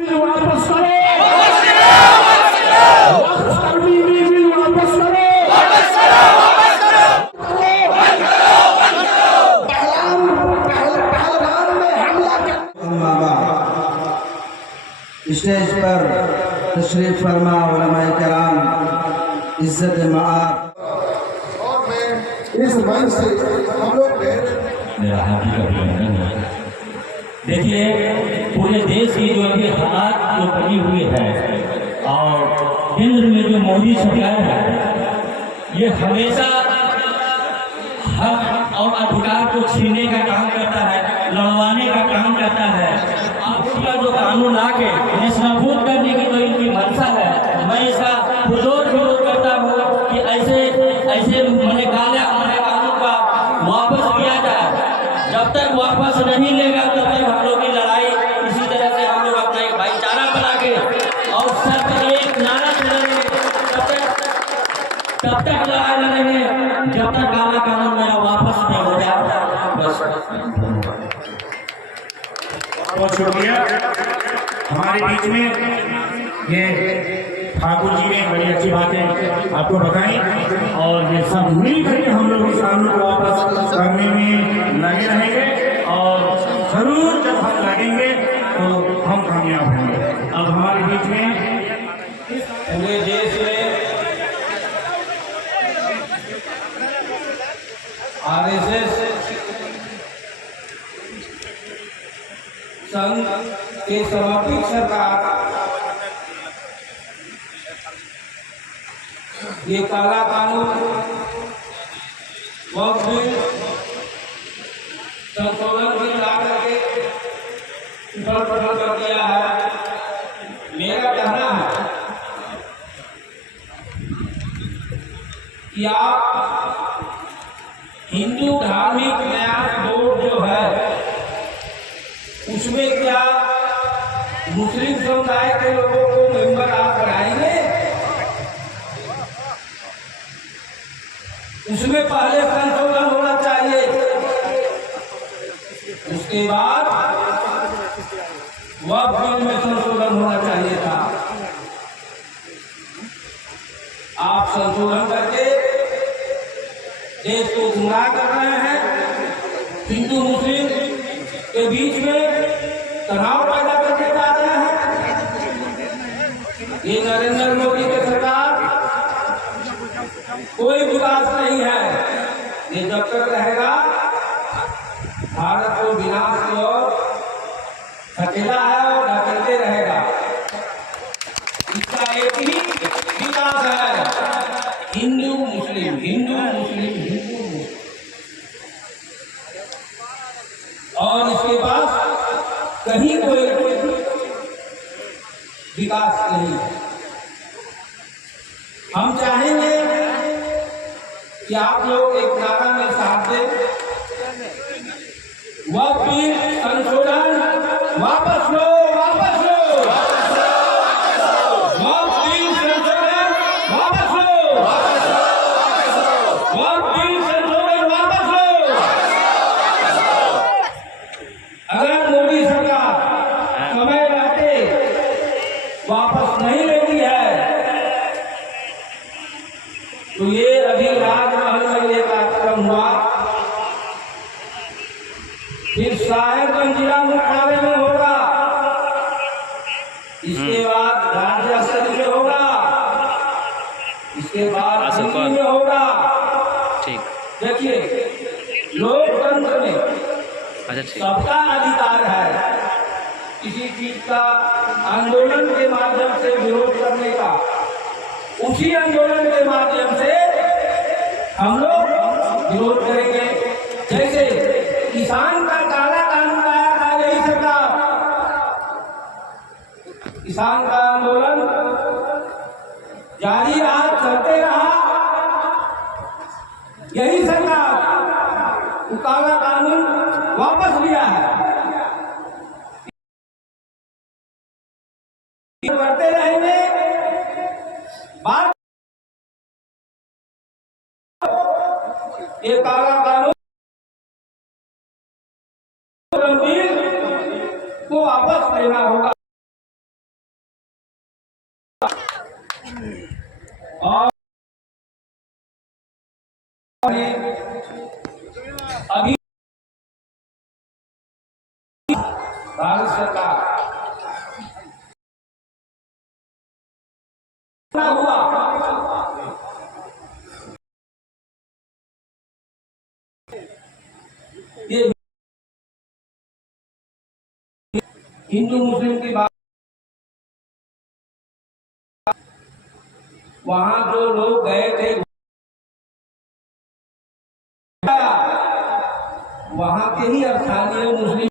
वापस करो, स्टेज पर तशरीफ फरमा उलमाए किराम, इज्जत मआब। और मैं इस मंच से हम लोग मेरा हार्दिक अभिनंदन है। देखिए, पूरे देश की जो अभी हालात जो बनी हुई है और केंद्र में जो मोदी सरकार है, ये हमेशा हक और अधिकार को छीनने का काम करता है, लड़वाने का काम करता है। आप उसका जो कानून ला के निष्प्रभुत करने की जो इनकी मंशा है, मैं इसका पुरजोर विरोध करता हूँ कि ऐसे मैंने कानून का वापस किया जाए। जब तक वापस नहीं लेगा तब तक हम लोग की लड़ाई इसी तरह से हम लोग अपना एक भाईचारा बना के और सर पर एक नारा चलाएंगे। तब तक लड़ाई लड़ेंगे जब तक काला कानून मेरा वापस नहीं हो जाए। बस बहुत शुक्रिया। हमारे बीच में ये ठाकुर जी ने बड़ी अच्छी बातें आपको बताई और ये सब मिल करके हम लोग इस कानून को वापस करने में लगे रहेंगे और जरूर जब हम लगेंगे तो हम कामयाब होंगे। अब हमारे बीच में पूरे देश में आरएसएस संघ के समर्पित सरकार ये काला कानून वक्त बिल संशोधन बिल ला करके उथल पुथल कर दिया है। मेरा कहना है कि आप हिंदू धार्मिक न्यास बोर्ड जो है उसमें क्या मुस्लिम समुदाय के लोगों को मेंबर आप बनाएंगे? उसमें पहले संशोधन होना चाहिए, उसके बाद वक्फ बिल में संशोधन होना चाहिए था। आप संशोधन करके देश को गुमराह कर रहे हैं, हिंदू मुस्लिम के बीच में तनाव पैदा करके जा रहे हैं। ये नरेंद्र मोदी की सरकार कोई विकास नहीं है। ये जब तक रहेगा भारत को विनाश की ओर धकेला है और धकेलते रहेगा। इसका एक ही विकास है, हिंदू मुस्लिम, हिंदू मुस्लिम, हिंदू मुस्लिम। और इसके पास कहीं कोई विकास नहीं है। हम चाहेंगे कि आप लोग एक नारा में साथ दें, वक्फ बिल संशोधन वापस लो, वापस लो, वक्फ बिल संशोधन वापस लो, वक्फ बिल संशोधन वापस लो। अगर मोदी सरकार समय रहते वापस नहीं लेती है तो ये अभी राजमहल में ये कार्यक्रम हुआ, फिर साहेबगंज जिला मुख्यालय में होगा, इसके बाद राज्य स्तर में होगा, इसके बाद दिल्ली में होगा। देखिए, लोकतंत्र में सबका अधिकार है किसी चीज का आंदोलन के माध्यम से विरोध करने का। उसी आंदोलन के माध्यम से हम लोग विरोध करेंगे। जैसे किसान का काला कानून लाया था यही सरकार, किसान का आंदोलन जारी रहा, चलते रहा, यही सरकार वो काला कानून वापस लिया है। करते रहेंगे बात, ये काला कानून बिल को वापस लेना होगा। और अभी भारत सरकार हुआ ये हिंदू मुस्लिम की बात, वहां जो लोग गए थे वहां के ही स्थानीय मुस्लिम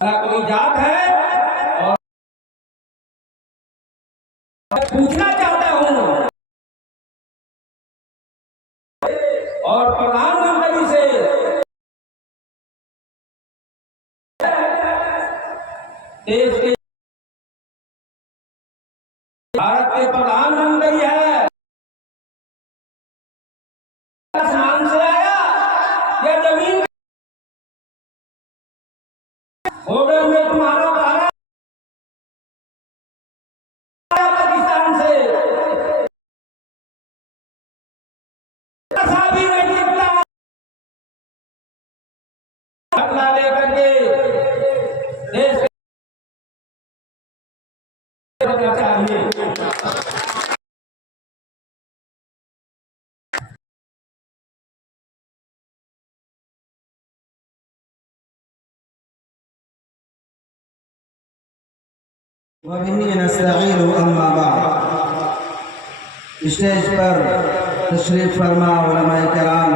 कोई जात है और पूछना चाहता हूं और प्रधानमंत्री से देश के भारत के प्रधानमंत्री है, आसमान से आया या जमीन बॉर्डर में तुम्हारा भारत पाकिस्तान से ऐसा भी नहीं दिखता, हथला लेकर के देश करना चाहिए। वबिही नस्तईन अम्मा बाद। स्टेज पर तशरीफ फरमा उलमाए किराम,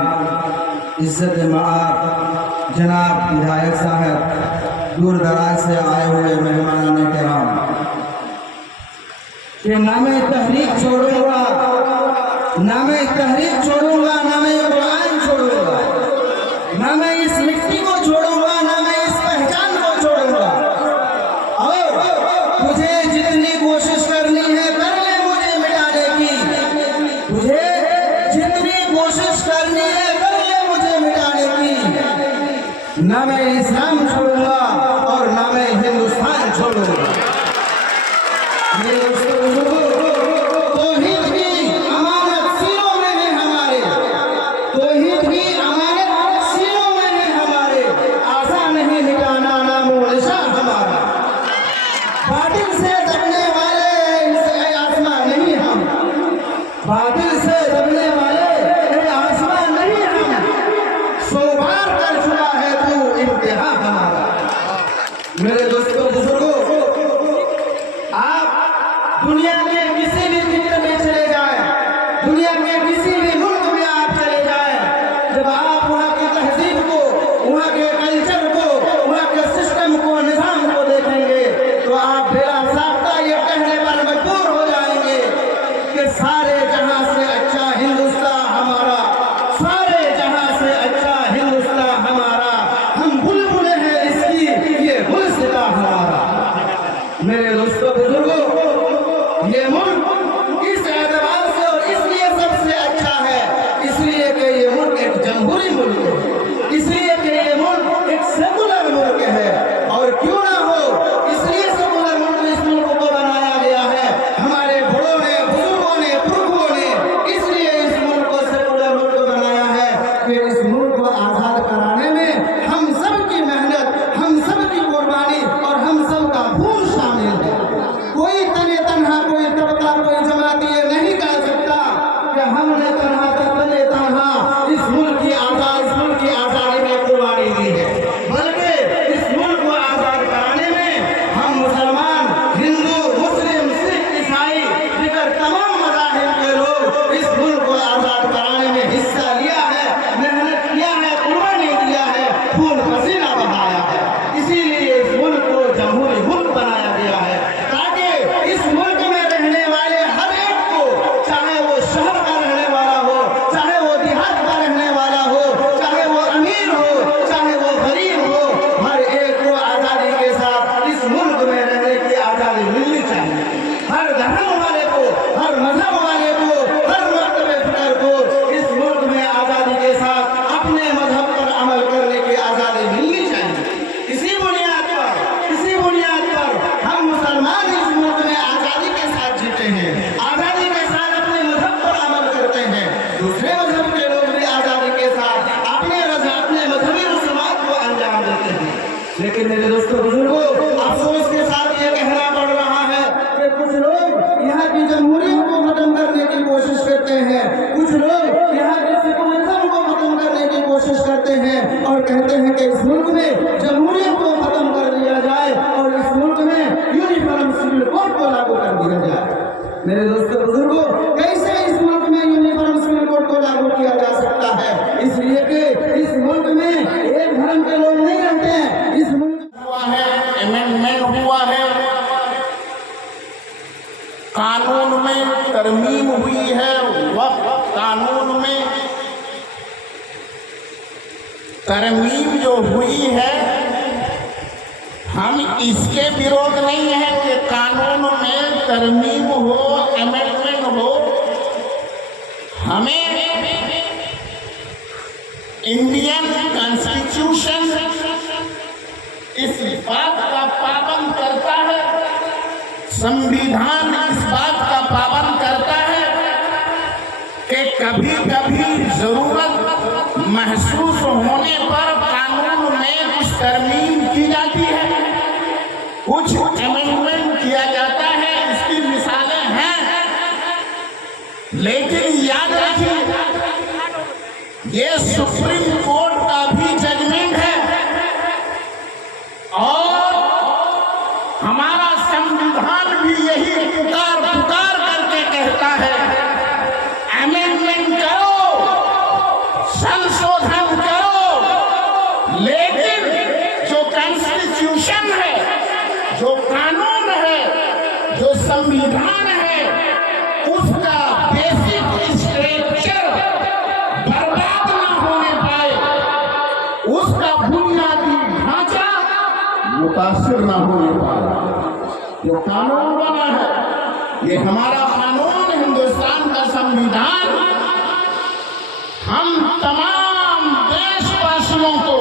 इज्जत मआब जनाब विधायक साहब, दूर दराज से आए हुए मेहमान किराम, कि ना मैं तहरीक छोड़ूंगा, ना मैं तहरीक छोड़ूंगा, ना मैं कुरान छोड़ूंगा, ना मैं इस मिट्टी को छोड़ूंगा, ना मैं इस पहचान को छोड़ूंगा। और तुझे जितनी कोशिश करनी है कर ले मुझे मिटाने की, तुझे जितनी कोशिश करनी है कर ले मुझे मिटाने की। ना मैं इस्लाम छोड़ूंगा और ना मैं हिंदुस्तान छोड़ूंगा। तौहीद की अमानत सीनों में है हमारे, तौहीद की अमानत सीनों में है हमारे, आशा नहीं मिटाना नामो निशान हमारा। बातिल से दबने वाले आसमान नहीं हम, बातिल से दबने वाले आसमान नहीं हम, 100 बार कर चुका है तू इम्तिहान हमारा। मेरे दोस्तों बुजुर्गों, आप दुनिया के किसी भी क्षेत्र में चले जाएं, दुनिया के किसी भी मुल्क में आप चले जाएं, जब आप वहाँ की तहजीब को, वहाँ के कल्चर को, वहाँ के सिस्टम को, निजाम को देखेंगे तो आप बेरा साख्ता ये कहने पर मजबूर हो जाएंगे कि सारे जहां से अच्छा हिंदुस्तान हमारा, सारे जहां से अच्छा हिंदुस्तान हमारा, हम बुलबुलें हैं इसकी, ये गुलसिता हमारा। मेरे दोस्तों बुजुर्गों, ये मुल्क इस एतबार से और इसलिए सबसे अच्छा है, इसलिए कि ये मुल्क एक जमहूरी मुल्क है, इसलिए कि ये मुल्क एक सेकुलर मुल्क है। और क्यों ना हो, इसलिए सेकुलर मुल्क इस मुल्क को बनाया गया है हमारे बड़ों ने, बुजुर्गों ने, पुरखों ने, इसलिए इस मुल्क को सेकुलर मुल्क बनाया है कि इस मुल्क को आजाद कराने में हम सब की मेहनत, हम सब की कुर्बानी और हम सब का खून शामिल है। कोई तने तन्हा, कोई तबका, कोई जमात ये नहीं कह सकता कि हमने तन्हा तने तन्हा इस मुल्क की आजादी में कुर्बानी दी है, बल्कि इस मुल्क को आजाद कराने में हम मुसलमान, हिंदू, मुस्लिम, सिख, ईसाई, दिगर तमाम मज़ाहिब के लोग इस मुल्क को आजाद कराने में हिस्सा लिया है, मेहनत की लेकिन मेरे दोस्तों बुजुर्गों, अफसोस के साथ ये कहना पड़ रहा है कि कुछ लोग यहाँ की जमहूरियत को खत्म करने की कोशिश करते हैं, कुछ लोग यहाँ के सेकुलरिज्म को खत्म करने की कोशिश करते हैं और कहते हैं कि इस मुल्क में जमहूरियत को खत्म कर दिया जाए और इस मुल्क में यूनिफॉर्म सिविल कोड को लागू कर दिया जाए। मेरे दोस्तों बुजुर्गों, कैसे इस मुल्क में यूनिफॉर्म सिविल कोड को लागू किया जा सकता है? इसलिए कि इस मुल्क में एक धर्म के लोग नहीं रहते हैं। इस मुल्क हुआ है, अमेंडमेंट हुआ है, कानून में तरमीम हुई है, वक्फ कानून में तरमीम जो हुई है, हम इसके विरोध नहीं है कि कानून में तरमीम हो, अमेंडमेंट हो। हमें इंडियन कॉन्स्टिट्यूशन इस बात का पाबंद करता है, संविधान इस बात का पाबंद करता है कि कभी कभी जरूरत महसूस होने पर कानून में कुछ तरमीम की जाती है, कुछ अमेंडमेंट किया जाता है। इसकी मिसालें हैं, लेकिन याद रखिए ये सुप्रीम कोर्ट का भी जजमेंट है और हमारा संविधान भी यही पुकार पुकार करके कहता है, अमेंडमेंट करो, संशोधन करो, लेकिन जो कॉन्स्टिट्यूशन है, जो कानून है, जो संविधान है, उसका बेसिक स्ट्रक्चर बर्बाद ना होने पाए, उसका बुनियादी ढांचा मुतासिर ना होने पाए। जो कानून बना है, ये हमारा कानून, हिंदुस्तान का संविधान, हम तमाम देशवासियों को,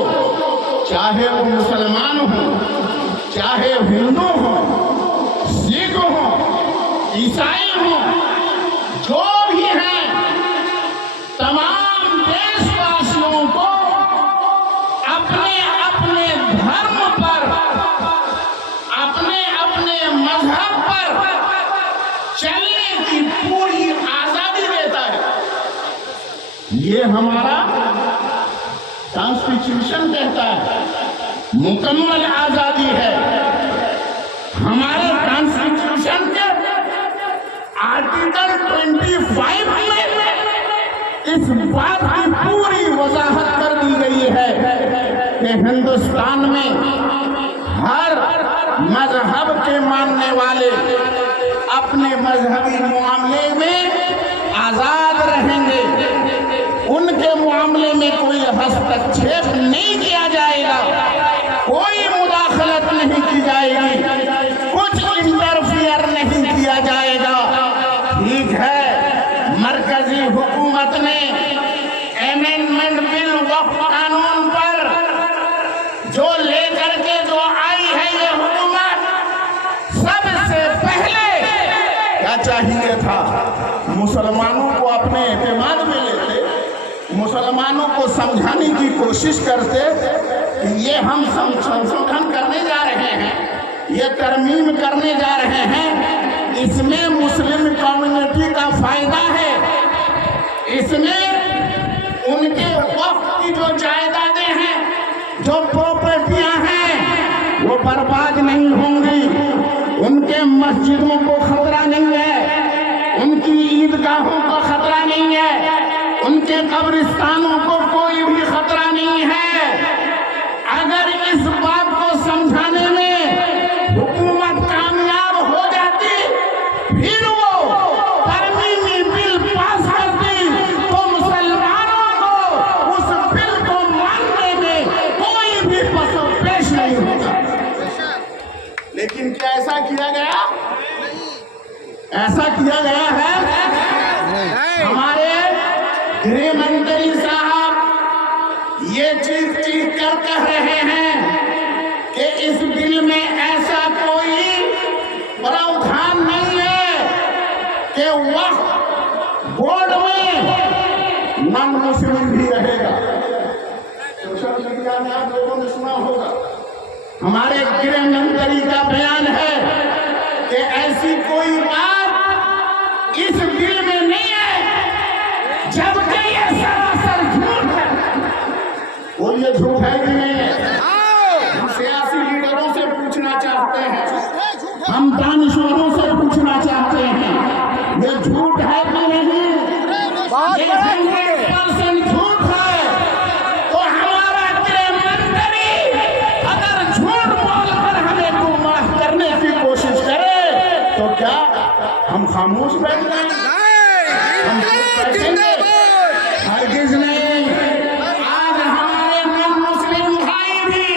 चाहे वो मुसलमान हो, चाहे हिंदू हो, सिख हो, ईसाई हो, जो भी हैं, तमाम देशवासियों को अपने अपने धर्म पर, अपने अपने मजहब पर चलने की पूरी आजादी देता है। ये हमारा कॉन्स्टिट्यूशन कहता है, मुकम्मल आजादी है। हमारे कॉन्स्टिट्यूशन के आर्टिकल 25 में इस बात की पूरी वजाहत कर दी गई है कि हिंदुस्तान में हर मजहब के मानने वाले अपने मजहबी मामले में आजाद रहेंगे, उनके मामले में कोई हस्तक्षेप नहीं किया जाएगा, कोई मुदाखलत नहीं की जाएगी, कुछ इंटरफियर नहीं किया जाएगा। ठीक है, मरकजी हुकूमत ने अमेंडमेंट बिल वक्फ कानून पर जो लेकर के जो आई है ये हुकूमत, सबसे पहले क्या चाहिए था, मुसलमानों को अपने एतमाद में लेते, मुसलमानों को समझाने की कोशिश करते कि ये हम संशोधन करने जा रहे हैं, ये तरमीम करने जा रहे हैं, इसमें मुस्लिम कम्युनिटी का फायदा है, इसमें उनके वक्फ की जो जायदादें हैं, जो प्रॉपर्टियां हैं, वो बर्बाद नहीं होंगी, उनके मस्जिदों को खतरा नहीं है, उनकी ईदगाहों को खतरा नहीं है, उनके कब्रिस्तानों को कोई भी खतरा नहीं है। अगर इस बात को समझाने में हुकूमत कामयाब हो जाती, फिर वो तरमीमी बिल पास करती, तो मुसलमानों को उस बिल को मानने में कोई भी पेश नहीं होगा। लेकिन क्या ऐसा किया गया? ऐसा किया गया है? हमारे गृह मंत्री साहब ये चीख कर कह रहे हैं कि इस बिल में ऐसा कोई प्रावधान नहीं है कि वक्फ बोर्ड में नॉन मुस्लिम भी रहेगा। सोशल मीडिया में आप लोगों ने सुना होगा हमारे गृह मंत्री का बयान है कि ऐसी कोई बात इस बिल में नहीं है, जबकि ये सरासर झूठ है। और ये झूठ है कि नहीं है? हम सियासी लीडरों से पूछना चाहते हैं, हम दानिशोरों से पूछना चाहते हैं, ये झूठ है कि नहीं? ये 100% झूठ है। तो हमारा गृह मंत्री अगर झूठ बोलकर हमें गुमराह करने की कोशिश करे तो क्या हम खामोश बैठ जाएंगे? हम चुप बैठेंगे? हरगिज नहीं। आज हमारे नन मुस्लिम भाई भी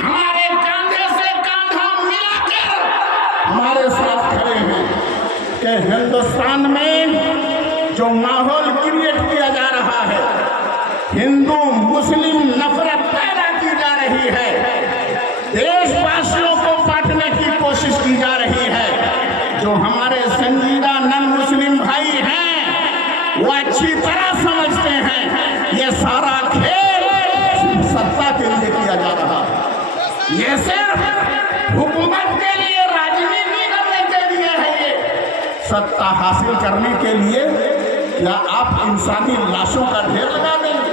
हमारे कंधे से कंधा मिलाकर हमारे साथ खड़े हैं कि हिंदुस्तान में जो माहौल क्रिएट किया जा रहा है, हिंदू मुस्लिम नफरत पैदा की जा रही है, देशवासियों को बांटने की कोशिश की जा रही है, जो हमारे संजीदा नन मुस्लिम भाई हैं वो अच्छी तरह समझते हैं ये सारा खेल सिर्फ सत्ता के लिए किया जा रहा है, ये सिर्फ हुकूमत के लिए, राजनीति करने के लिए है। ये सत्ता हासिल करने के लिए क्या आप इंसानी लाशों का ढेर लगा देंगे?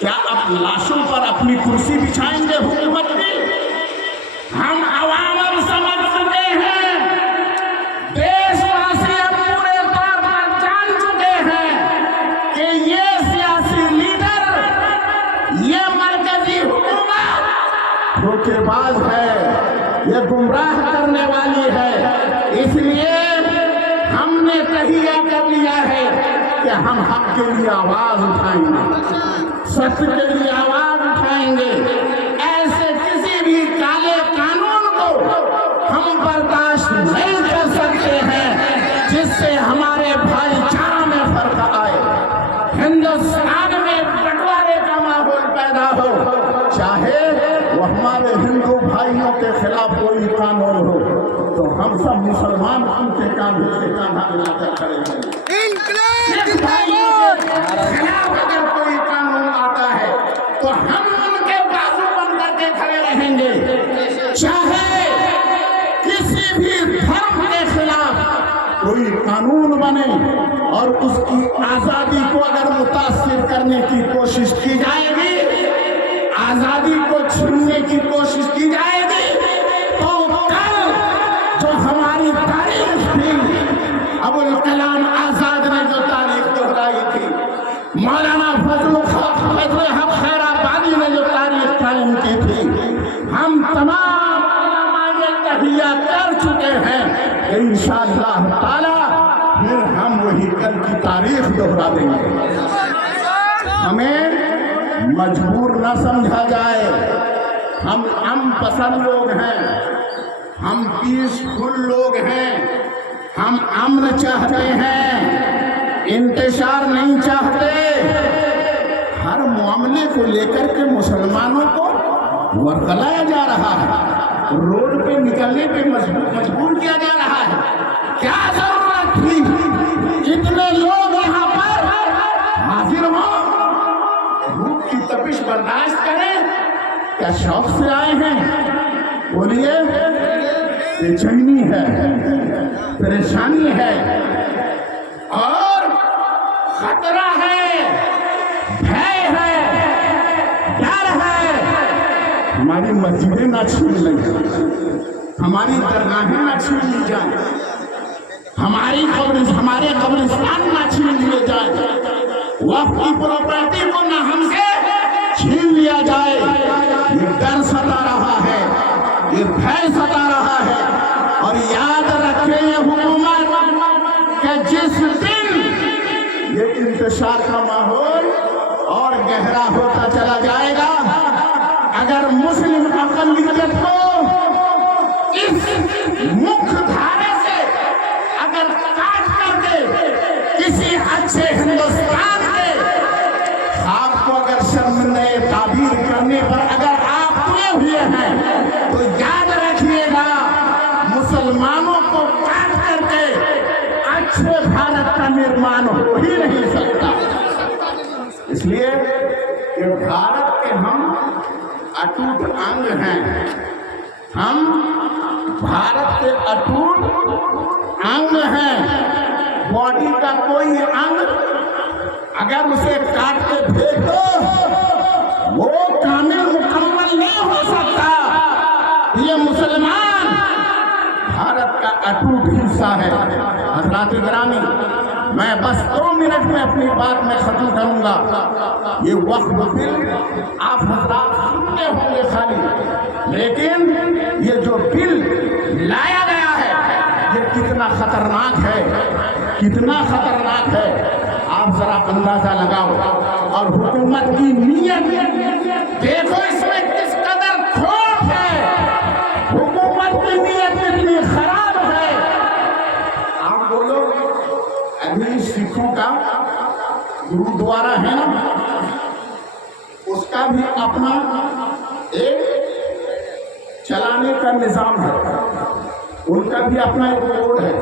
क्या आप लाशों पर अपनी कुर्सी बिछाएंगे हुकूमत की? हम अवाम अब समझ चुके हैं, देशवासी अब पूरे तौर पर जान चुके हैं कि ये सियासी लीडर, ये मरकजी हुकूमत धोखेबाज है, ये गुमराह करने वाली है। इसलिए हमने तहिया कर लिया है कि हम हक के लिए आवाज उठाएंगे, सत्य के लिए आवाज उठाएंगे। ऐसे किसी भी काले कानून को हम बर्दाश्त नहीं कर सकते हैं जिससे हमारे भाईचारा में फर्क आए, हिंदुस्तान में बंटवारे का माहौल पैदा हो, चाहे वो हमारे हिंदू भाइयों के खिलाफ कोई कानून हो, तो हम सब मुसलमान उनके कांधे से कांधा मिलाकर खड़े हैं। सिख भाइयों के खिलाफ अगर कोई कानून आता है तो हम उनके बाजू बन करके खड़े रहेंगे, चाहे किसी भी धर्म के खिलाफ कोई कानून बने और उसकी आजादी को अगर मुतासिर करने की कोशिश की जाएगी, आजादी को छीनने की कोशिश की जाएगी, तो कल जो हमारी तारीख थी, अबुल कलाम आजाद ने जो तारीख दोहराई थी, मौलाना फजल हक खैराबादी ने जो तारीख कायम की थी, हम तमाम उलमाए तहिया कर चुके हैं। इंशाअल्लाह ताला फिर हम वही कल की तारीख दोहरा देंगे। हमें मजबूर न समझा जाए, हम पसंद लोग हैं, हम पीसफुल लोग हैं, हम अमन चाहते हैं, इंतशार नहीं चाहते। हर मामले को लेकर के मुसलमानों को वर्गलाया जा रहा है, रोड पे निकलने पे मजबूर किया जा रहा है। क्या जरूरत थी इतने लोग यहाँ पर हाजिर हो, धूप की तपिश बर्दाश्त करें? क्या शौक से आए हैं? बोलिए, बेचैनी है, परेशानी है और खतरा है, भय है, डर है। हमारी मस्जिदें ना छीन ली जाए, हमारी दरगाहें ना छीन ली जाए, हमारे कब्रिस्तान ना छीन लिए जाए, वक्फ की प्रॉपर्टी को ना हमसे छीन लिया जाए। ये डर सता रहा है, ये भय सता रहा है। और याद रखें ये हुकूमत कि जिस दिन ये इंतशार का माहौल और गहरा होता चला जाएगा, अगर मुस्लिम अक़लियत को इस मुख्य धारे से अगर काट करके किसी अच्छे हिंदुस्तान के ख्वाब को अगर शर्मने ताबीर करने पर अगर आप तुले हुए हैं, तो याद रखिएगा मुसलमानों को काट करके अच्छे भारत का निर्माण हो ही नहीं सकता। इसलिए कि भारत के हम अटूट अंग हैं। हम भारत के अटूट अंग हैं। बॉडी का कोई अंग अगर उसे काट के फेंको वो कामिल मुकम्मल नहीं हो सकता। ये मुसलमान भारत का अटूट हिस्सा है। हज़रात गिरामी, मैं बस 2 मिनट में अपनी बात में खत्म करूंगा। ये वक्फ बिल आप हज़रात सुनते होंगे खाली, लेकिन ये जो बिल लाया गया है ये कितना खतरनाक है, कितना खतरनाक है आप जरा अंदाजा लगाओ। और हुकूमत की नीयत देखो, इसमें किस कदर खोट है, हुकूमत की नीयत कितनी खराब है। आप बोलो, अभी सिखों का गुरुद्वारा है ना, उसका भी अपना एक चलाने का निजाम है, उनका भी अपना एक कोड है।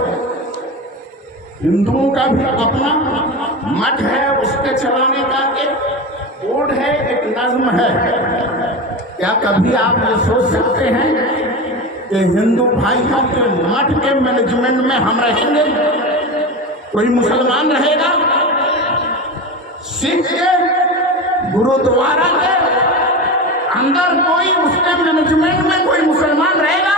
हिंदुओं का भी अपना मठ है, उसके चलाने का एक कोड है, एक नज्म है। क्या कभी आप ये सोच सकते हैं कि हिंदू भाइयों के मठ के मैनेजमेंट में हम रहेंगे? कोई मुसलमान रहेगा? सिख के गुरुद्वारा के अंदर कोई, उसके मैनेजमेंट में कोई मुसलमान रहेगा?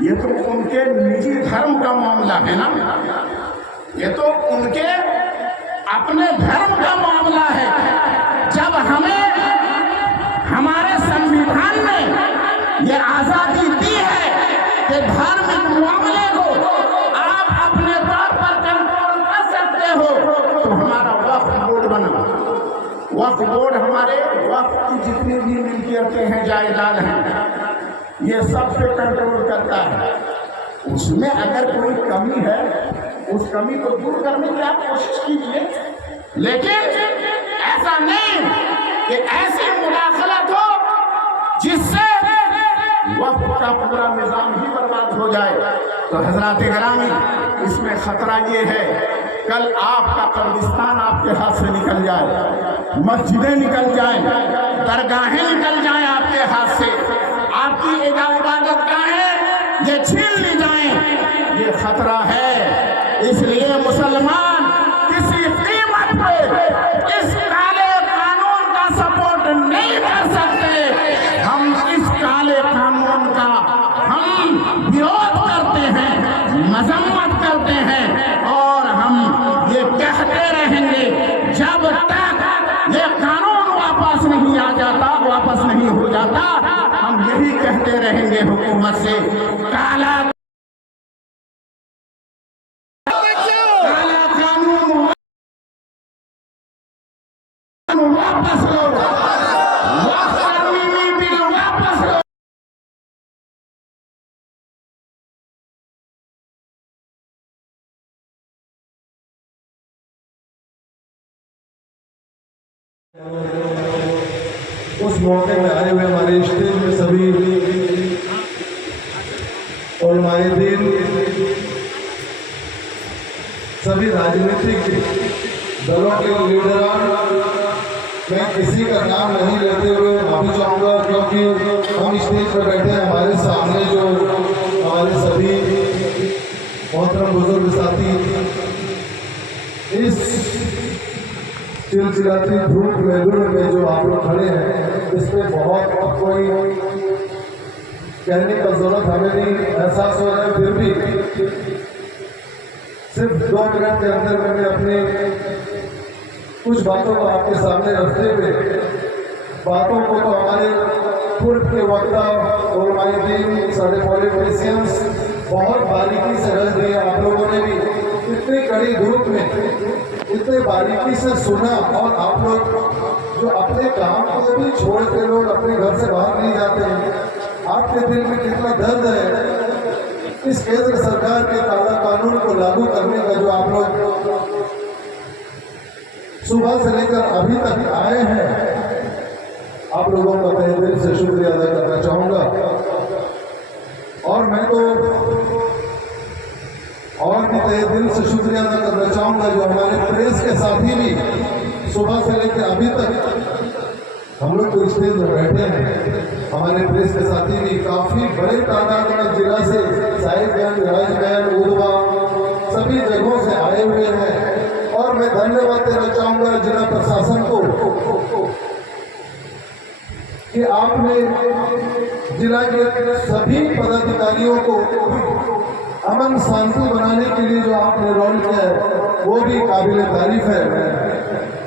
ये तो उनके निजी धर्म का मामला है ना, ये तो उनके अपने धर्म का मामला है। जब हमें हमारे संविधान में ये आजादी दी है कि धार्मिक मामले को आप अपने तौर पर कंट्रोल कर सकते हो, तो हमारा वक्फ बोर्ड बना। वक्फ बोर्ड हमारे वक्फ की जितनी भी मिल्कियतें हैं, जायदाद हैं, ये सब पे कंट्रोल करता है। उसमें अगर कोई कमी है, उस कमी को दूर करने की आप कोशिश कीजिए, लेकिन ऐसा नहीं कि ऐसी मुदाखलत हो जिससे वक्फ का पूरा निजाम ही बर्बाद हो जाए। तो हजरात गिरामी, इसमें खतरा ये है, कल आपका कब्रिस्तान आपके हाथ से निकल जाए, मस्जिदें निकल जाएं, दरगाहें निकल जाएं आपके हाथ से, आपकी इबादत गाहें ये छीन ली जाएं, ये खतरा है। इसलिए मुसलमान किसी कीमत पे इस काले कानून का सपोर्ट नहीं कर सकते। हम इस काले कानून का हम विरोध करते हैं, मजम्मत करते हैं, और हम ये कहते रहेंगे जब तक ये कानून वापस नहीं आ जाता, वापस नहीं हो जाता, हम यही कहते रहेंगे हुकूमत से, काला कानून वापस लो, बिल वापस लो। उस मौके में आए हुए हमारे स्टेज में सभी उलमाए दीन, सभी राजनीतिक दलों के लीडरान, मैं किसी का नाम नहीं लेते हुए माफी चाहूँगा, क्योंकि हम स्टेज पर बैठे हैं, हमारे सामने जो हमारे सभी मोहतरम बुजुर्ग साथी इस चिलचिलाती धूप में जो आप लोग खड़े हैं, इस पर बहुत कोई कहने का जरूरत हमें नहीं एहसास हो रहा है। फिर भी सिर्फ 2 मिनट के अंदर मैंने अपने कुछ बातों को आपके सामने रखते हुए, बातों को तो हमारे पूर्व के वक्ता और माहिदीन, सारे पॉलिटिशियंस बहुत बारीकी से रच दिए। आप लोगों ने भी इतनी कड़ी धूप में इतने बारीकी से सुना, और आप लोग जो अपने काम को भी छोड़ के लोग अपने घर से बाहर नहीं जाते हैं, आपके दिल में कितना दर्द है इस केंद्र सरकार के काला कानून को लागू करने का, जो आप लोग सुबह से लेकर अभी तक आए हैं। आप लोगों का तहे दिल से शुक्रिया अदा करना चाहूँगा। और मैं तो और भी तहे दिल से शुक्रिया अदा करना चाहूँगा जो हमारे प्रेस के साथी भी सुबह से लेकर अभी तक हम लोग तो स्टेज में बैठे हैं, हमारे प्रेस के साथी भी काफी बड़े तादाद में जिला से साहिबगंज, राजमहल, उड़वा सभी जगहों से आए हुए हैं। और मैं धन्यवाद देना चाहूंगा जिला प्रशासन को कि आपने जिला के सभी पदाधिकारियों को अमन शांति बनाने के लिए जो आपने रोल किया है वो भी काबिल तारीफ है। मैं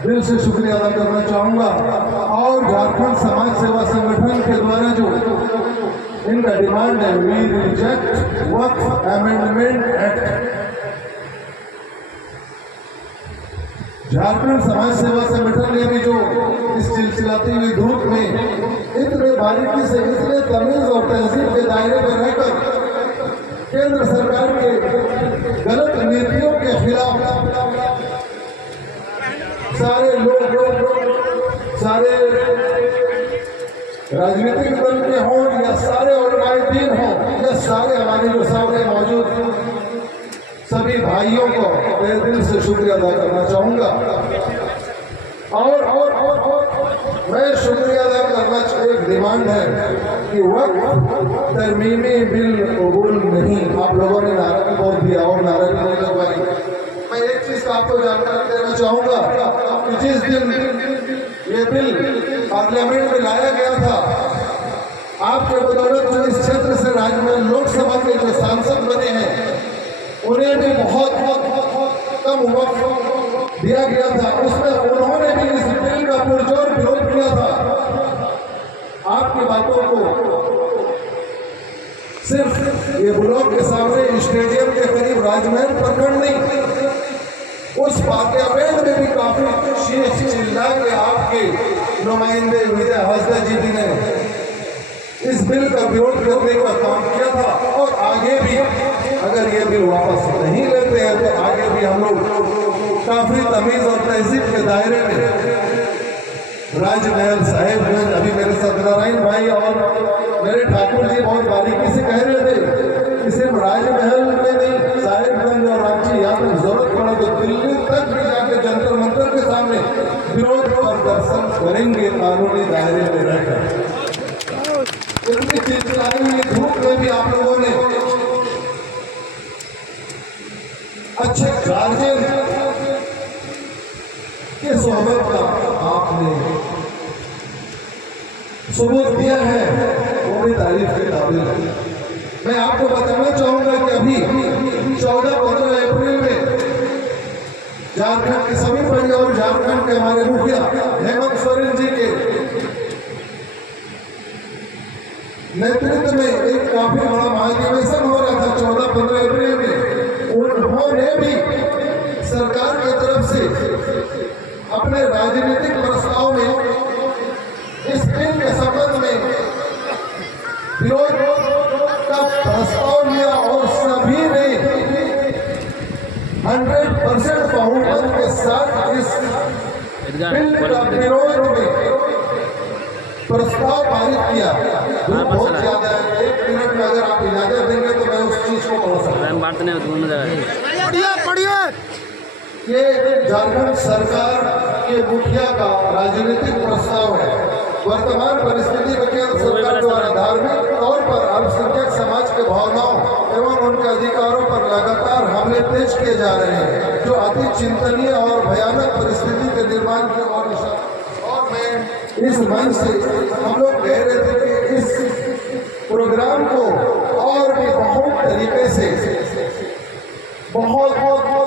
दिल से शुक्रिया अदा करना चाहूँगा। और झारखंड समाज सेवा संगठन के द्वारा जो इनका डिमांड है, we reject Waqf amendment act. Jharkhand Samaj Seva संगठन ने भी जो इस चिलचिलाती हुई धूप में इतने बारीकी से, इतने तमीज और तहजीब के दायरे में रहकर केंद्र सरकार के गलत नीतियों के खिलाफ सारे लोग सारे राजनीतिक दल के हों या सारे उलमाए दीन हों या सारे हमारे जो सामने मौजूद सभी भाइयों को मैं दिल से शुक्रिया अदा करना चाहूंगा। और मैं शुक्रिया अदा करना एक डिमांड है कि वक्त तरमीमी बिल कबूल नहीं। आप लोगों ने नारा भी बहुत दिया और नारा भी नहीं लगवाई। मैं एक चीज का आपको जानकारी देना चाहूंगा कि जिस दिन ये बिल पार्लियामेंट में लाया गया था, आपके बदौलत जो इस क्षेत्र से राजमहल लोकसभा के जो सांसद बने हैं उन्हें भी बहुत कम वक्त दिया गया था। उसमें उन्होंने भी इस बिल का पुरजोर विरोध किया था। आपकी बातों को सिर्फ ये ब्लॉक के सामने स्टेडियम के करीब राजमहल प्रखंड नहीं, उस पार्लियामेंट में भी काफी शीश चिल्ला के आपके नुमाइंदे विजय हाजरा जी भी ने इस बिल का विरोध करने का काम किया था। और आगे भी अगर ये बिल वापस नहीं लेते हैं तो आगे भी हम लोग काफी तमीज और तहजीब के दायरे में राजमहल, साहिबगंज, अभी मेरे सत्यनारायण भाई और मेरे ठाकुर जी बहुत बारीकी से कह रहे थे कि सिर्फ राजमहल में नहीं, साहिबगंज और रांची यहाँ पर जरूरत पड़ा तो दिल्ली तक भी जाकर जंतर मंतर के सामने विरोध और दर्शन करेंगे कानूनी दायरे में रहकर। इतनी चिल्लाई हुई धूप में भी आप लोगों ने अच्छे गार्जियन के सोहबत का आपने सबूत दिया है, वो भी तारीफ के काबिल है। मैं आपको बताना चाहूंगा कि अभी 14-15 अप्रैल में झारखंड के सभी बड़े और झारखंड के हमारे मुखिया हेमंत सोरेन जी के नेतृत्व में एक काफी बड़ा महाधिवेशन हो रहा था 14-15 अप्रैल में। उन्होंने भी सरकार की तरफ से अपने राजनीतिक प्रस्ताव में इस बिल के संबंध में विरोध का प्रस्ताव लिया और सभी ने 100% बहुमत के साथ इस बिल का विरोध में प्रस्ताव पारित किया। बहुत ज्यादा है, 1 मिनट में अगर आप इजाजत देंगे तो मैं उस चीज को पढ़ सकता हूँ। ये झारखंड सरकार के मुखिया का राजनीतिक प्रस्ताव है। वर्तमान परिस्थिति में केंद्र सरकार द्वारा धार्मिक तौर पर अल्पसंख्यक समाज के भावनाओं एवं उनके अधिकारों पर लगातार हमले तेज किए जा रहे हैं, जो अति चिंतनीय और भयानक परिस्थिति के निर्माण की ओर इशारा। और मैं इस मंच से हम लोग कह रहे थे कि इस प्रोग्राम को और भी बहुत तरीके से बहुत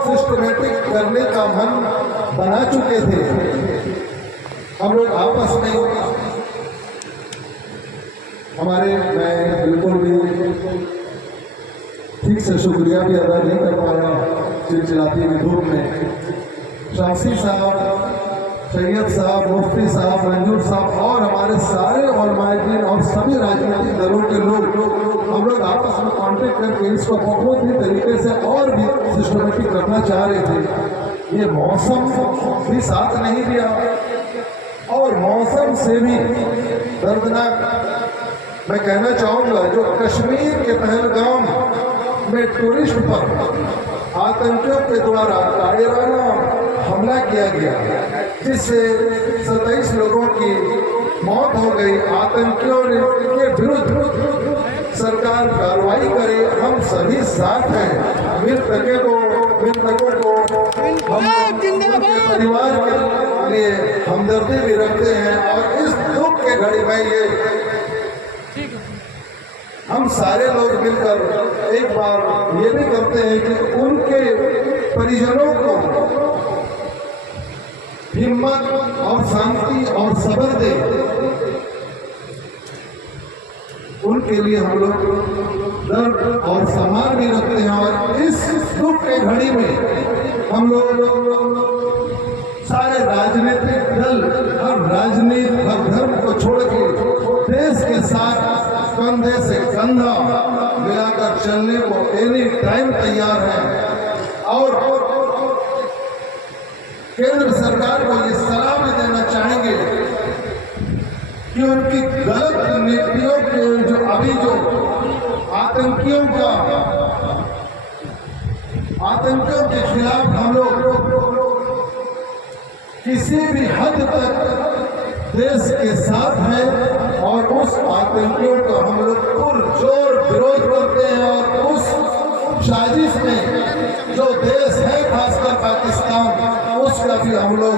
सिस्टमेटिक करने का मन बना चुके थे। हम लोग आपस में हमारे, मैं बिल्कुल भी ठीक से शुक्रिया भी अदा नहीं कर पाया चिलचिलाती हुई धूप में। शासी साहब, सैयद साहब, मुफ्ती साहब, मंजूर साहब और हमारे सारे उलमाए-ए-दीन और सभी राजनीतिक दलों के लोग हम लोग आपस में कॉन्टेक्ट करके इसको बहुत ही तरीके से और भी सिस्टमेटिक रखना चाह रहे थे। ये मौसम भी साथ नहीं दिया और मौसम से भी दर्दनाक मैं कहना चाहूँगा, जो कश्मीर के पहलगाम में टूरिस्ट पर आतंकियों के द्वारा कायराना हमला किया गया, जिससे 27 लोगों की मौत हो गई, आतंकियों ने के विरुद्ध सरकार कार्रवाई करे, हम सभी साथ हैं। मृतकों को हम उनके परिवार के लिए हमदर्दी भी रखते हैं और इस दुख के घड़ी में ये हम सारे लोग मिलकर एक बार ये भी करते हैं कि उनके परिजनों को हिम्मत और शांति और सब्र दे। उनके लिए हम लोग दर्द और सम्मान भी रखते हैं और इस दुख के घड़ी में हम लोग सारे राजनीतिक दल हर राजनीति हर धर्म को छोड़ के देश के साथ कंधे से कंधा मिलाकर चलने को एनी टाइम तैयार है और केंद्र सरकार को ये सलाह भी देना चाहेंगे कि उनकी गलत नीतियों के जो आतंकियों के खिलाफ हम लोग किसी भी हद तक देश के साथ हैं और उस आतंकियों का हम लोग पुरजोर विरोध करते हैं और उस साजिश में जो देश है खासकर पाकिस्तान उसका भी हम लोग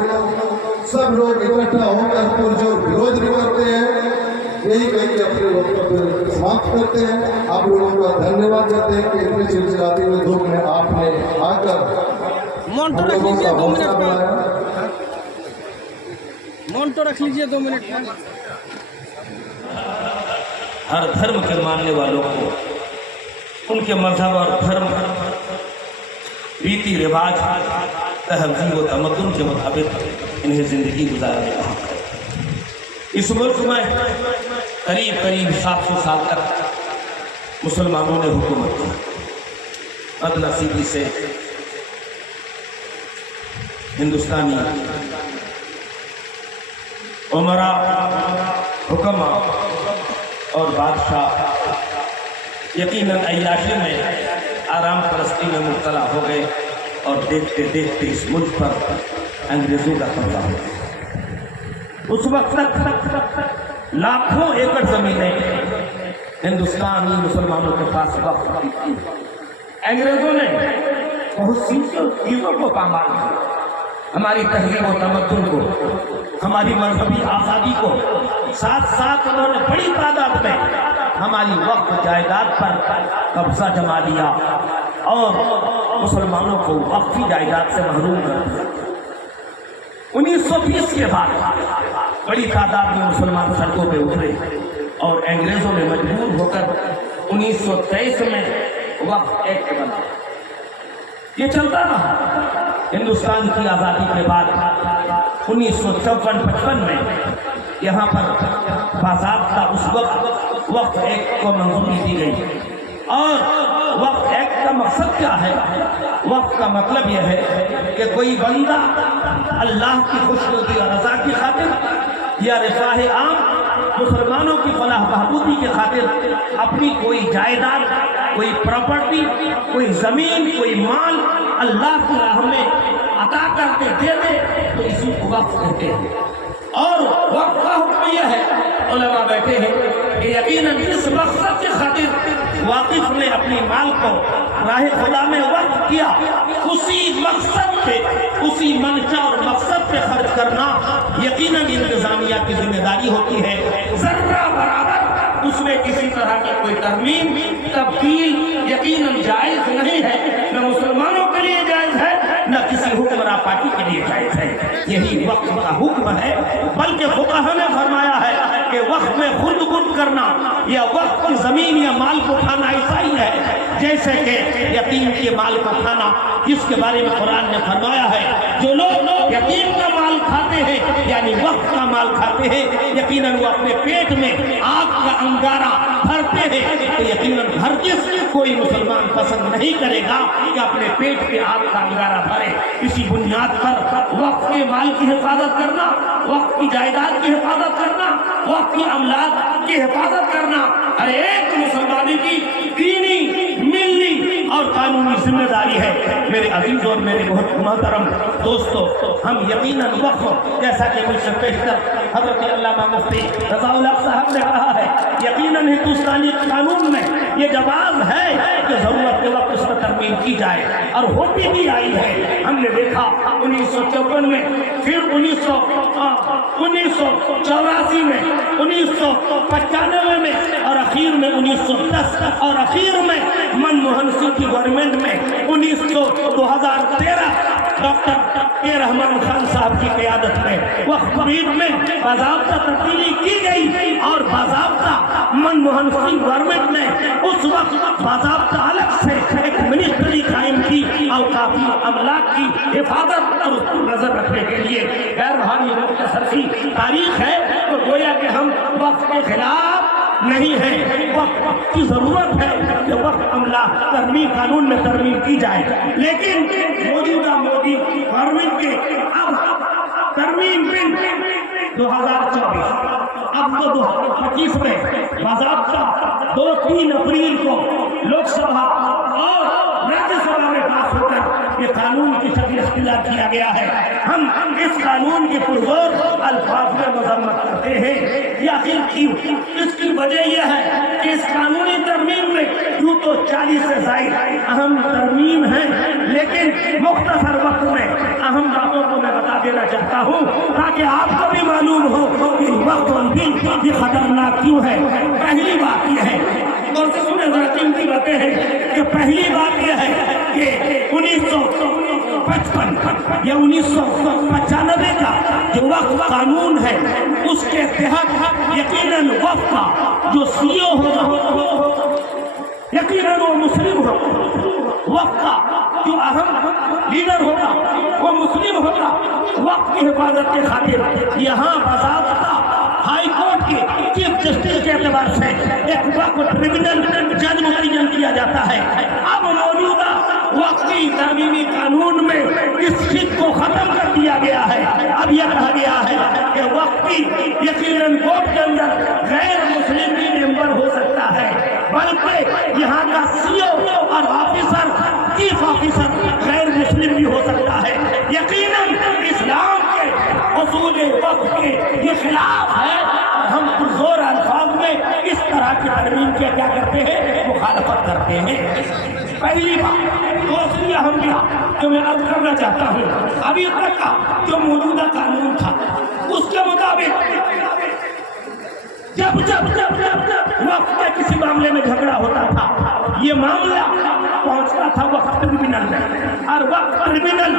सब लोग इकट्ठा होकर पुरजोर विरोध भी करते हैं। यही कह के अपने वक्तव्य समाप्त करते हैं। आप लोगों का धन्यवाद देते हैं कि इतनी चिलचिलाती हुई धूप में आपने आकर हम लोगों का हौसला बढ़ाया। मॉन्टो रख लीजिए 2 मिनट का। हर धर्म के मानने वालों को उनके मजहब और धर्म रीति रिवाज तहजीब व तमद्दुन के मुताबिक इन्हें ज़िंदगी गुजारने का हक है। इस मुल्क में करीब करीब 700 साल तक मुसलमानों ने हुकूमत की। बदनसीबी से हिंदुस्तानी उमरा, हुक्मा और बादशाह यकीनन अय्याशी में आराम परस्ती में मुब्तला हो गए और देखते देखते इस मुल्क पर अंग्रेज़ों का कब्जा हो गया। उस वक्त तक लाखों एकड़ ज़मीनें हिंदुस्तानी मुसलमानों के पास वक्त थी। अंग्रेज़ों ने बहुत सी चीज़ों को पामाल किया, हमारी तहजीब व तमद्दुन को, हमारी मजहबी आज़ादी को। साथ साथ उन्होंने बड़ी तादाद में हमारी वक्फ जायदाद पर कब्जा जमा लिया और मुसलमानों को वक्फी जायदाद से महरूम कर दिया। 1920 के बाद बड़ी तादाद में मुसलमान सड़कों पे उतरे और अंग्रेज़ों ने मजबूर होकर 1923 में वक्फ एक्ट बना। ये चलता रहा। हिंदुस्तान की आज़ादी के बाद 1954-55 में यहाँ पर बाज़ाब्ता उस वक्त वक्फ एक्ट को मंजूरी दी गई। और वक्फ एक्ट का मकसद क्या है? वक्फ का मतलब यह है कि कोई बंदा अल्लाह की खुशनुदी और रज़ा की खातिर या रिफ़ाह आम मुसलमानों की फलाह बहबूदी के खातिर अपनी कोई जायदाद, कोई प्रॉपर्टी, कोई ज़मीन, कोई माल अल्लाह की राह में अता करके दे दे तो इसी को वक्फ कहते हैं। और वक्फ का हुक्म यह है, उलमा बैठे हैं कि यकीनन इस मकसद के खातिर वाकिफ ने अपनी माल को राह खुदा में वक्फ किया, उसी मकसद पे, उसी मंशा और मकसद पे खर्च करना यकीनन इंतजामिया की जिम्मेदारी होती है। जर्रा बराबर उसमें किसी तरह की कोई तरमीम तब्दील यकीनन जायज़ नहीं है, न मुसलमानों के लिए जायज़ है न किसी हुक्मरान पार्टी के लिए जायज़ है। यही वक्फ का हुक्म है। बल्कि फुक़हा ने फरमाया है कि वक्फ में खुर्द करना या वक्फ की ज़मीन या माल को खाना ऐसा ही है जैसे कि यतीम के माल को खाना, जिसके बारे में कुरान ने फरमाया है जो लोग यतीम का माल खाते हैं यानी वक्फ का माल खाते हैं यकीनन वो अपने पेट में आग का अंगारा भरते हैं। तो यकीनन हरगिज़ कोई मुसलमान पसंद नहीं करेगा कि अपने पेट पे आग का अंगारा भरे। इसी बुनियाद पर वक्फ के माल की हिफाजत करना, वक्फ की जायदाद की हिफाजत करना, वक्फ की अमलाक की हिफाजत करना हर एक मुसलमानी की दीनी, मिल्ली, और कानूनी जिम्मेदारी है। मेरे अजीज और मेरे बहुत मोहतरम दोस्तों, हम यकीनन वक्फ, जैसा कि मुझसे पेशतर हजरत अल्लामा मुफ्ती रज़ाउल हक साहब ने कहा है, यकीनन हिंदुस्तानी कानून में ये जवाब है कि ज़रूरत के वक्त उस पर तरमीम की जाए और होती भी आई है। हमने देखा 1954 में, फिर 1984 में, 1995 में और आखिर में 1910 और आखिर में मनमोहन सिंह की गवर्नमेंट में 2013 डॉक्टर के रहमान खान साहब की क़यादत में वक्फ बोर्ड में बाज़ाब्ता तब्दीली की गई और बाज़ाब्ता मनमोहन सिंह गवर्नमेंट ने उस वक्त बाज़ाब्ता अलग से एक मिनिस्ट्री कायम की और काफी अमलाक की हिफाजत और उसको नजर रखने के लिए। बहरहाल ये मुख्तसर सी तारीख है, तो गोया कि हम वक्त के खिलाफ नहीं है, वक्त की जरूरत है कि वक्त अमला तरमीम कानून में तरमीम की जाए। लेकिन मौजूदा मोदी गवर्नमेंट के अब तरमीम बिल 2024 अब तो 2025 में बाज़ाब्ता 2-3 अप्रैल को लोकसभा और राज्यसभा में पास होकर ये कानून की शक्ल इख्तियार किया गया है। हम इस कानून के पुरजोर अल्फाज में मजम्मत करते हैं। या इसकी वजह यह है कि इस कानूनी तरमीम में यूँ तो 40 से ज़ायद अहम तरमीम है, लेकिन मुख्तसर वक्त में अहम बातों को मैं बता देना चाहता हूँ ताकि आपको भी मालूम हो कि वक्त भी खतरनाक क्यों है। पहली बात यह है, और सुने जरा कीमती बातें हैं, कि पहली बात यह है कि 1955 या 1995 का जो वक्फ कानून है उसके तहत यकीनन वक्फ का जो सीईओ होगा यकीनन वो मुस्लिम होगा, वक्फ का जो अहम लीडर होगा वो मुस्लिम होगा। वक्फ की हिफाजत के खातिर यहाँ बाज़ाब्ता हाई कोर्ट के चीफ जस्टिस के एतबार से एक वक्फ ट्रिब्यूनल जज मुतय्यन किया जाता है। अब मौजूदा वक्फी तरमीमी कानून में इस चीज को खत्म कर दिया गया है। अब यह कहा गया है कि वक्फी यकीनन कोर्ट के अंदर गैर मुस्लिम भी मेंबर हो सकता है, बल्कि यहाँ का सीईओ और ऑफिसर, चीफ ऑफिसर गैर मुस्लिम भी हो सकता है। यकीनन इस्लाम के उसूल वक्फ के ये खिलाफ है। हम पुरजोर अल्फाज में इस तरह की तरमीम के क्या करते हैं, मुखालफत करते हैं। पहली बात। दूसरी अहम बात जो मैं अर्ज करना चाहता हूँ, अभी तक का जो मौजूदा कानून था उसके मुताबिक जब जब जब जब जब वक्फ के किसी मामले में झगड़ा होता था, ये मामला पहुंचता था वक्फ ट्रिब्यूनल में और वक्फ ट्रिब्यूनल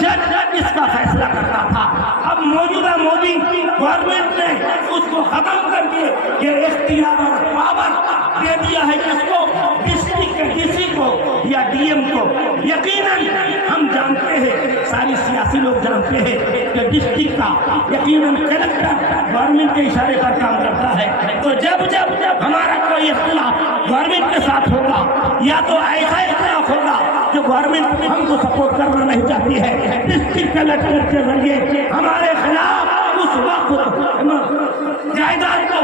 जज इसका फैसला करता था। अब मौजूदा मोदी गवर्नमेंट ने उसको खत्म करके ये इख्तियार और पावर दे दिया है किसको, डिस्ट्रिक्ट के डीसी को या डीएम को। यकीनन हम जानते हैं, सारी सियासी लोग जानते हैं कि डिस्ट्रिक्ट का यकीनन कलेक्टर गवर्नमेंट के इशारे पर काम करता है। तो जब जब जब हमारा कोई इख्तिलाफ गवर्नमेंट के साथ होगा या तो ऐसा इख्तिलाफ होगा जो गवर्नमेंट हमको सपोर्ट करना नहीं चाहती है, डिस्ट्रिक्ट कलेक्टर के जरिए हमारे खिलाफ उस वक्त जायदाद को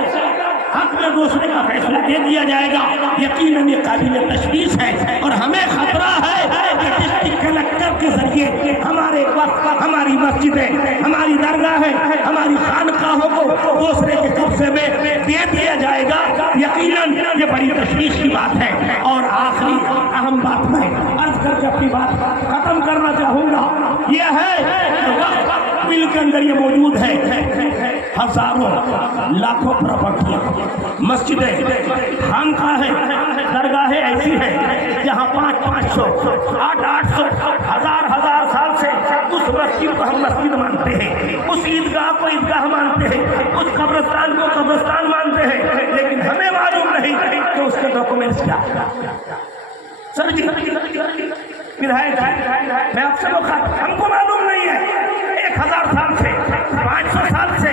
हक में दूसरे का फैसला दे दिया जाएगा। यकीनन ये काबिल तशवीश है और हमें खतरा है कि डिस्ट्रिक्ट कलेक्टर के जरिए हमारे वक्त, हमारी मस्जिदें, हमारी दरगाहें, हमारी खानकाहों को दूसरे के कब्जे में दे दिया जाएगा। यकीनन ये बड़ी तशवीश की बात है। और आखिरी अहम बात मैं अर्ज करके अपनी बात खत्म करना चाहूँगा, यह है कि वक्त बिल के अंदर ये मौजूद है हजारों लाखों प्रॉपर्टियाँ, मस्जिदें, खानकाहें, दरगाहें ऐसी हैं जहाँ 500-500, 800-800, हजार साल से उस मस्जिद को हम मस्जिद मानते हैं, उस ईदगाह को ईदगाह मानते हैं, उस कब्रिस्तान को कब्रिस्तान मानते हैं, लेकिन हमें मालूम नहीं कि उसके डॉक्यूमेंट्स क्या सर जी विधायक मैं आपसे हमको मालूम नहीं है। 1000 साल से 500 साल से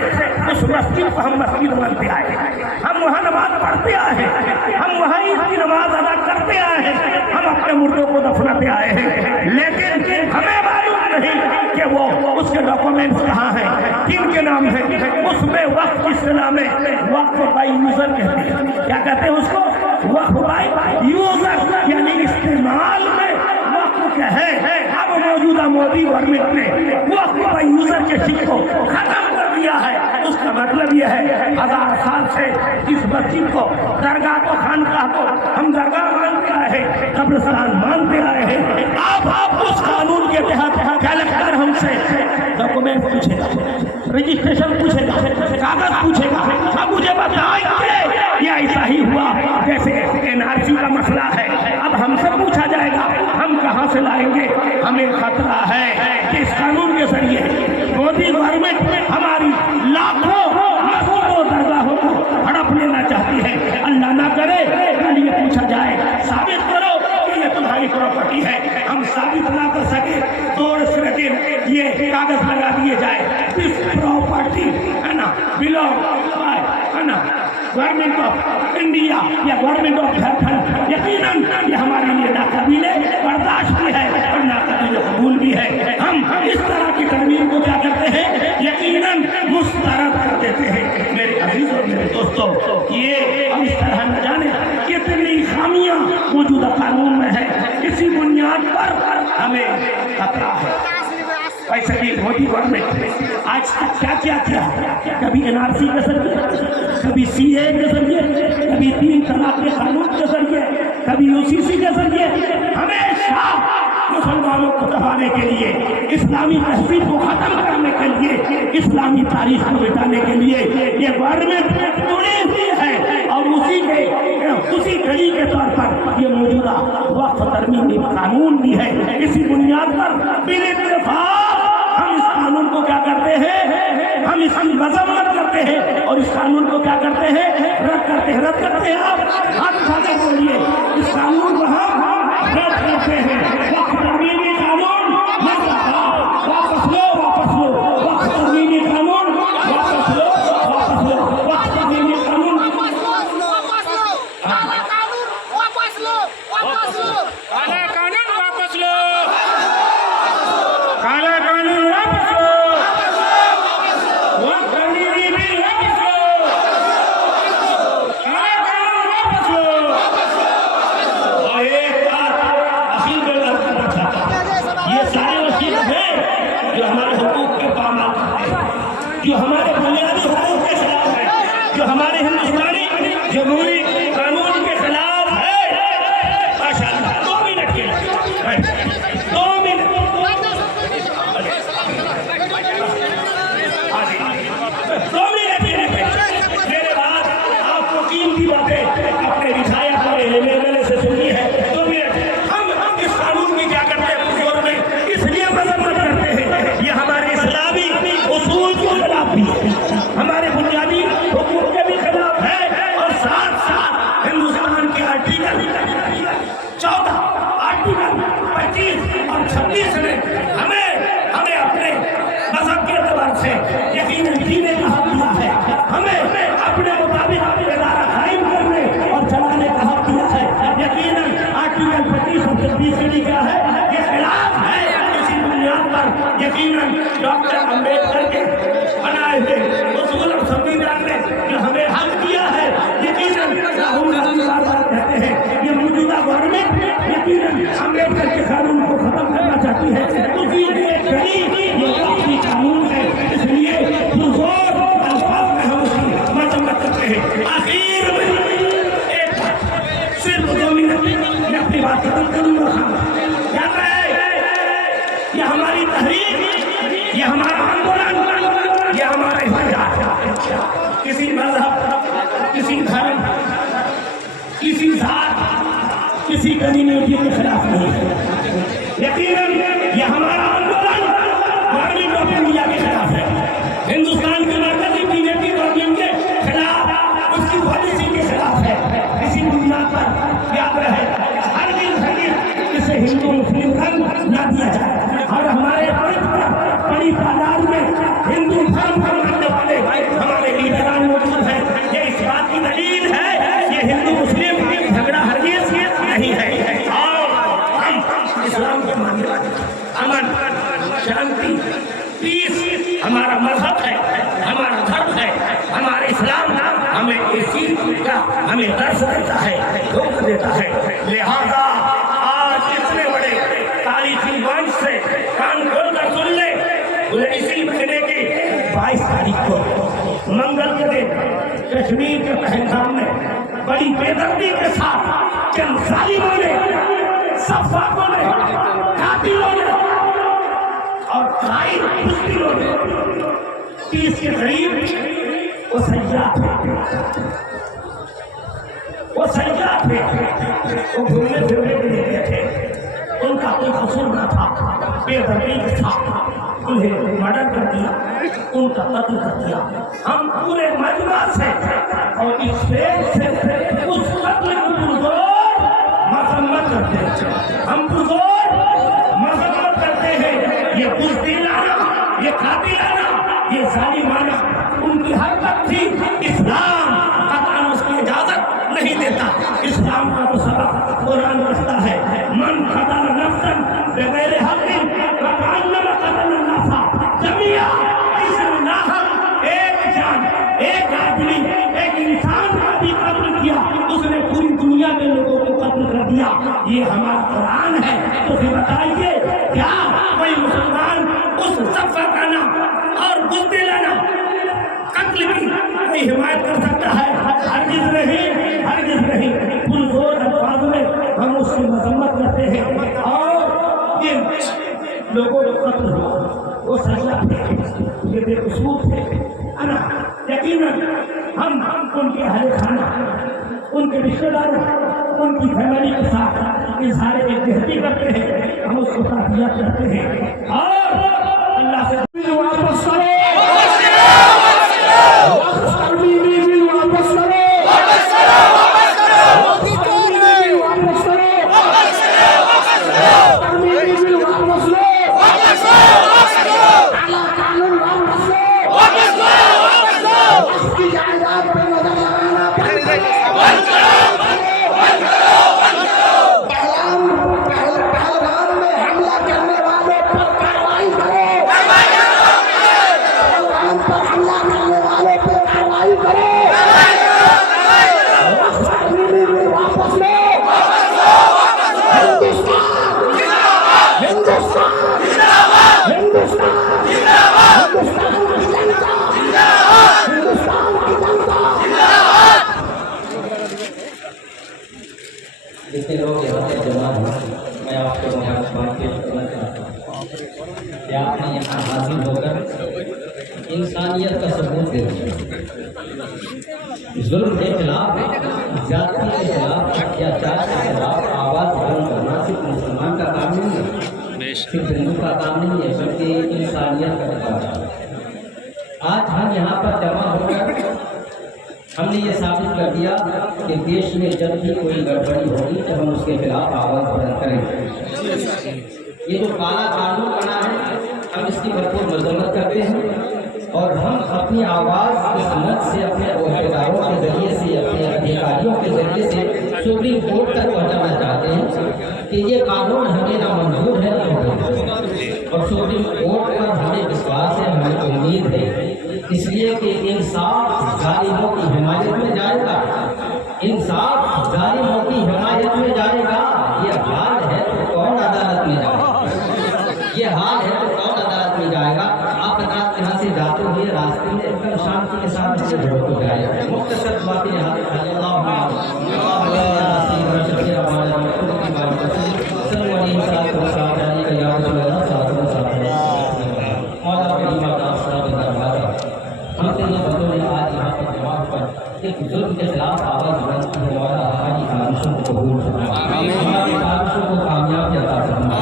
उस मस्जिद को हम मस्जिद मानते आए हैं, हम वहाँ नमाज पढ़ते आए हैं, हम वहाँ ईद की नमाज अदा करते आए हैं, हम अपने मुर्दों को दफनाते आए हैं, लेकिन हमें मालूम नहीं कि वो उसके डॉक्यूमेंट्स कहाँ हैं, किन के नाम है, उस उसमें वक्त इस्तेमाल में वक्त बाई यूजर कहते हैं। क्या कहते हैं उसको? वक्त बाई यूजर, यानी इस्तेमाल में वक्त क्या है। अब मौजूदा मोदी गवर्नमेंट ने वक्त बाई यूजर के सिक्के को खत्म कर दिया है। उसका मतलब यह है 1000 साल से इस मस्जिद को, दरगाह को, खानकाह को हम दरगाह मानते आए हैं, कब्रिस्तान मानते आए हैं। आप उस कानून के तहत कलेक्टर हमसे डॉक्यूमेंट पूछेगा, रजिस्ट्रेशन पूछेगा, कागज पूछेगा। अब मुझे बताएंगे ये ऐसा ही हुआ जैसे एनआरसी का मसला है। अब हमसे पूछा जाएगा, हम कहाँ से लाएंगे? हमें खतरा है कि इस कानून के जरिए मोदी गवर्नमेंट हमारी लाखों मस्जिदों दरगाहों को हड़प लेना चाहती है। अल्लाह ना करे कल ये पूछा जाए, साबित करो कि ये तुम्हारी प्रॉपर्टी है। हम साबित ना कर सके तो ये कागज लगा दिए जाए, दिस प्रॉपर्टी है ना बिलोंग है ना गवर्नमेंट ऑफ इंडिया या गवर्नमेंट ऑफ झारखंड। यकीनन ये हमारे लिए नाकाबिले बर्दाश्त भी है और नाकाबिले कबूल भी है। हम इस तरह की तरमीम को क्या करते हैं? यकीनन मुस्तरद कर देते हैं। मेरे अजीज और मेरे दोस्तों, ये इस तरह न जाने कितनी खामियां मौजूदा कानून में है। इसी बुनियाद पर हमें खतरा है। वैसे भी मोदी गवर्नमेंट आज तक क्या क्या किया? कभी एनआरसी के जरिए, कभी सीए के जरिए, कभी 3 तलाक के कानून के जरिए, कभी यूसीसी के जरिए हमेशा मुसलमानों को दबाने के लिए, इस्लामी तहजीब को खत्म करने के लिए, इस्लामी तारीख को मिटाने के लिए ये गवर्नमेंट जुड़ी हुई है। और उसी कड़ी के तौर पर ये मौजूदा वक्फ तरमीमी कानून भी है। इसी बुनियाद पर हम इस कानून को क्या करते हैं? हम इसकी मजम्मत करते हैं और इस कानून को क्या करते हैं? रद्द करते हैं। आप हाथ उठाकर बोलिए, इस कानून को हम रद्द करते हैं। वक्फ तरमीमी कानून वापस लो, वापस लो। वक्फ तरमीमी कानून वापस लो, वापस लो। वक्फ तरमीमी कानून काला कानून वापस लो, काला कानून वापस लो, वक्फ तरमीमी बिल वापस लो, काला कानून वापस लो। और एक बात असीम पे करना चाहता हूं, ये सारे वकील हैं जो हमारे हुकूक के पामाल करते हैं, जो हमारे बुनियादी हुकूक के खिलाफ है, जो हमारे हिंदुस्तानी जमहूरी कानून के खिलाफ है। माशाअल्लाह 2 मिनट के लिए 2 मिनट मेरे बाद आपको कीमती बातें अपने विधायक और एमएलए से सुननी है। 2 मिनट हम इस कानून में क्या करते हैं? पुरजोर में इसलिए मजम्मत करते हैं, ये हमारे इस्लामी उसूल के खिलाफ भी है, हमारे बुनियादी हुकूक के भी खिलाफ है। और साथ साथ हिंदुस्तान के आर्टिकल 14, आर्टिकल 25 और 26 में हमें अपने मजहब के एतबार से यकीनन जीने का हक दिया है। हमें अपने मुताबिक इदारा कायम करने और चलाने का हक दिया है। यकीनन आर्टिकल 25 और 26 के लिए क्या है? ये खिलाफ है। इसी बुनियाद पर यकीनन डॉक्टर अम्बेडकर के बनाए हुए उसूल और संविधान ने जो हमें हक दिया है, यकीनन राहुल गांधी बार-बार कहते हैं ये मौजूदा गवर्नमेंट यकीनन अम्बेडकर के कानून को खत्म करना चाहती है। उसी एक गरीब ये काफी कानून है, इसलिए पुरजोर अल्फाज में हम उसकी मजम्मत करते हैं। आखिर में एक सिर्फ 2 मिनट में अपनी बात खत्म करूंगा। याद रहे, ये हमारी तहरीक, ये हमारा आंदोलन, ये हमारा इख्तियार किसी मजहब, किसी धर्म, किसी जात, किसी कम्युनिटी के खिलाफ नहीं है। यकीनन ये हमारा आंदोलन गवर्नमेंट ऑफ इंडिया के खिलाफ है, हिंदुस्तान के मरकजी बीजेपी गवर्नमेंट के खिलाफ, उसकी पॉलिसी के खिलाफ है। इसी बुनियाद पर याद रहे, हर दिन इसे हिंदू मुस्लिम रंग ना दिया जाए। और हमारे बड़ी तादाद में हिंदू धर्म को मानने वाले हमारे लीडरान मौजूद हैं। ये इस बात की दलील है, ये हिंदू मुस्लिम झगड़ा हरगिज़ नहीं है। और हम इस्लाम के मानने वाले, अमन, शांति, पीस हमारा मजहब है, हमारा धर्म है। इस्लाम हमें इस चीज का हमें दर्श देता है, धोखा देता है। लिहाजा आज इतने बड़े तारीखी मंच से कान खोल कर सुन ले, बोले इसी महीने की 22 तारीख को मंगल के दिन कश्मीर के पहलगाम में बड़ी बेदर्दी के साथ चंद जालिमों ने, सफाकों ने, कातिलों ने और कायर मुश्किलों ने 30 के करीब वो सैयाद थे, वो घूमने फिरने के लिए गए थे, उनका कोई कसूर न था, बेदर्दी के साथ उन्हें मर्डर कर दिया, उनका कत्ल कर दिया। हम पूरे मजमा से और इस स्टेज से उस कत्ल की पुरजोर मजम्मत करते हैं, हम पुरजोर मजम्मत करते हैं। ये बुज़दिलाना, ये कातिलाना, ये जालिमाना उनकी हरकत थी। इस्लाम कतई उसकी इजाजत नहीं देता। इस्लाम का तो सबक कुरान कहता है, मन कतल नफ्सन बगैर हक़्क़िन फकअन्नमा कतल अन्नासा जमीआ। इसने नाहक एक जान, एक आदमी, एक इंसान का भी कत्ल किया, उसने पूरी दुनिया के लोगों को कत्ल कर दिया। ये हमारा कुरान है। तो फिर बताइए क्या कोई मुसलमान उस सफाकाना और बुज़दिलाना कत्ल की कोई हिमायत कर सकता है? हरगिज़ नहीं, हरगिज़ नहीं। पुरजोर अल्फाज में हम उसकी मजम्मत करते हैं। और ये लोगों को कत्ल हुआ, वो सजा थे, ये बेकसूर थे, है ना? यकीनन हम उनके अहले खाना, उनके रिश्तेदारों, उनकी फैमिली के साथ इज़हार एकजुहती करते हैं, हम उसको ताज़ियत करते हैं। और अल्लाह से वापस करो, जितने लोग यहाँ पे जमा हैं, मैं आपको मुबारकबाद पेश करना चाहता हूँ कि आपने यहाँ हाजिर होकर इंसानियत का सबूत दे दिया। जुल्म के खिलाफ, जाति के खिलाफ, अत्याचार के खिलाफ आवाज़ बुलंद करना सिर्फ मुसलमान का काम नहीं है, सिर्फ हिंदू का काम नहीं है, बल्कि इंसानियत का काम है। आज हम यहाँ पर जमा होकर हमने ये साबित कर दिया कि देश में जब भी कोई गड़बड़ी होगी तो हम उसके खिलाफ आवाज़ बुलंद करेंगे। ये जो काला कानून बना है, हम इसकी भरपूर मजम्मत करते हैं और हम अपनी आवाज़ इस मंच से, अपने अहदेदारों के जरिए से, अपने अधिकारियों के जरिए से सुप्रीम कोर्ट तक पहुँचाना चाहते हैं कि ये कानून हमें नामंजूर है और सुप्रीम कोर्ट पर हमें विश्वास है, हमें उम्मीद है, इसलिए कि इंसाफ जालिमों की हिमायत में जाएगा, इंसाफ जालिमों की हिमायत में जाएगा। ये हाल है तो कौन अदालत में जाएगा? ये हाल है तो कौन अदालत में जाएगा? आप अदालत यहाँ से जाते हुए रास्ते में एकदम शांति के साथ अपने घरों को जाए। मुख्तसर बातें यहाँ जुल्म के खिलाफ आवाज़ बुलंद की है। मौला हमारी काविशों को कबूल फरमा, हमारी काविशों को कामयाबी अता फरमा,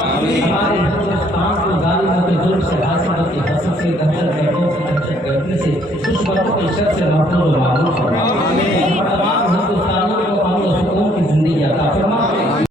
हमारे हिंदुस्तान को जालिमों के जुल्म से, हासिलों की हसद से, दहशत गर्दों की दहशत गर्दी से, दुश्मनों की शर से महफूज और मामूल फरमा।